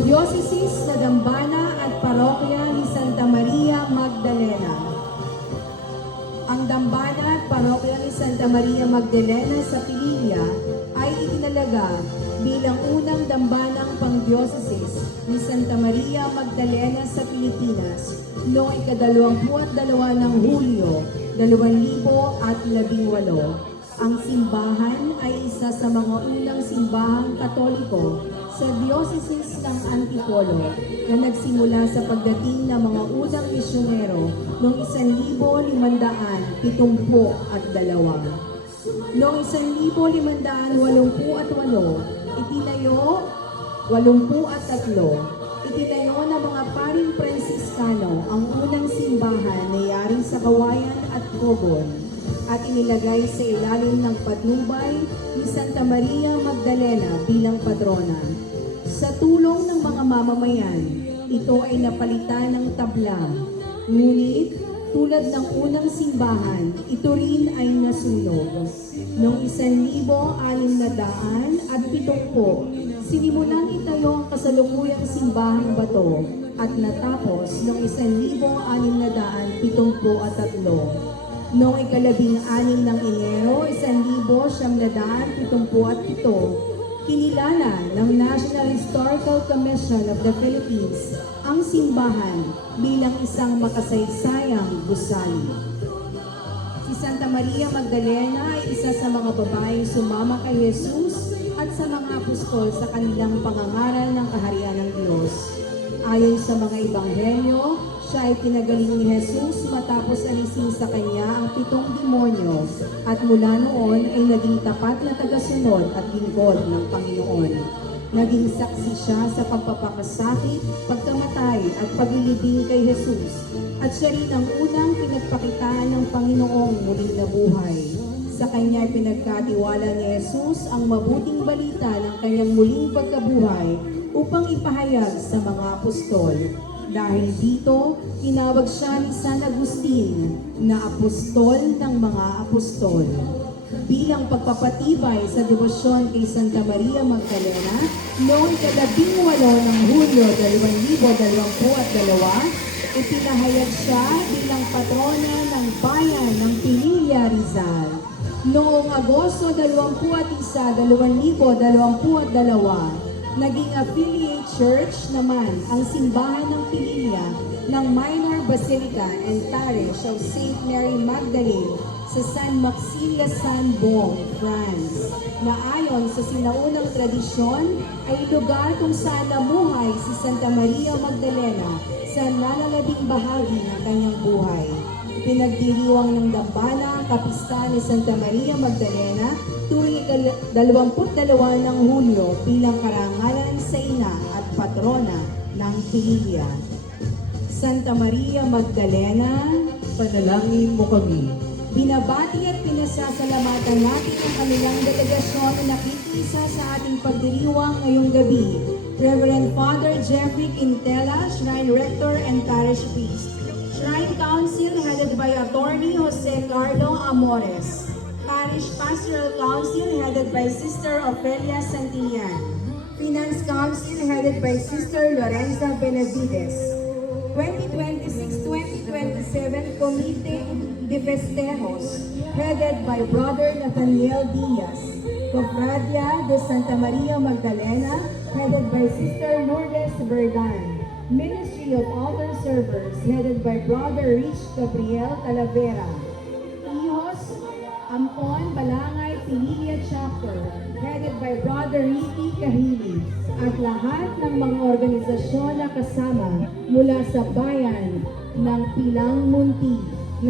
Diocese na Dambana at Parokya ni Santa Maria Magdalena. Ang Dambana at Parokya ni Santa Maria Magdalena sa Pililla ay itinalaga bilang unang dambanang pang-diocese ni Santa Maria Magdalena sa Pilipinas noong ika-22 ng Hulyo 2018. Ang simbahan ay isa sa mga unang simbahang Katoliko sa Diocese ng Antipolo na nagsimula sa pagdating ng mga unang misyonero noong 1572. Noong 1588, itinayo ng mga paring Pransiskano ang unang simbahan na yari sa Kawayan at Cogon at inilagay sa ilalim ng patnubay ni Santa Maria Magdalena bilang patrona. Sa tulong ng mga mamamayan, ito ay napalitan ng tabla. Ngunit, tulad ng unang simbahan, ito rin ay nasunog. Noong 1670, sinimulang itayo ang kasalukuyang simbahang bato at natapos noong 1673. Noong ika-16 ng Enero, 1977, kinilala ng National Historical Commission of the Philippines ang simbahan bilang isang makasaysayang gusali. Si Santa Maria Magdalena ay isa sa mga babaeng sumama kay Jesus at sa mga apostol sa kanilang pangangaral ng kaharian ng Diyos. Ayon sa mga ebanghelyo, siya ay pinagaling ni Jesus matapos alisin sa kanya ang 7 demonyo at mula noon ay naging tapat na tagasunod at lingkod ng Panginoon. Naging saksi siya sa pagpapakasakit, pagkamatay at paglilibing kay Jesus at siya rin ang unang pinagpakitaan ng Panginoong muling nabuhay. Sa kanya ay pinagkatiwala ni Jesus ang mabuting balita ng kanyang muling pagkabuhay upang ipahayag sa mga apostol. Dahil dito, tinawag siya ni San Agustin na apostol ng mga apostol. Bilang pagpapatibay sa debosyon kay Santa Maria Magdalena, noong ika-18 ng Hulyo 2022, ipinahayag siya bilang patrona ng bayan ng Pililla, Rizal. Noong Agosto 21, 2022, naging affiliate church naman ang simbahan ng Pililla ng Minor Basilica and Parish of St. Mary Magdalene sa San Maxime la Sainte-Baume, France, na ayon sa sinaunang tradisyon ay lugar kung saan namuhay si Santa Maria Magdalena sa nalalabing bahagi ng kanyang buhay. Pinagdiriwang ng dambana ang kapista ni Santa Maria Magdalena tuwing ika-22 ng Hulyo bilang karangalan sa ina at patrona ng Pililla. Santa Maria Magdalena, panalangin mo kami. binabati at pinasasalamatan natin ang kanilang delegasyon na nakikisa sa ating pagdiriwang ngayong gabi. Reverend Father Jeffrey Quintela, Shrine Rector and Parish Priest. Shrine Council headed by Attorney Jose Carlo Amores. Parish Pastoral Council headed by Sister Ofelia Santillan. Finance Council headed by Sister Lorenza Benavides. 2026-2027 Committee de Festejos headed by Brother Nathaniel Diaz. Cofradia de Santa Maria Magdalena headed by Sister Lourdes Verdan. Ministry of Altar Servers headed by Brother Rich Gabriel Talavera. Hijos Ampon Balangay Pililla Chapter headed by Brother Ricky Kahili. At lahat ng mga organisasyon na kasama mula sa bayan ng Pilang Munti.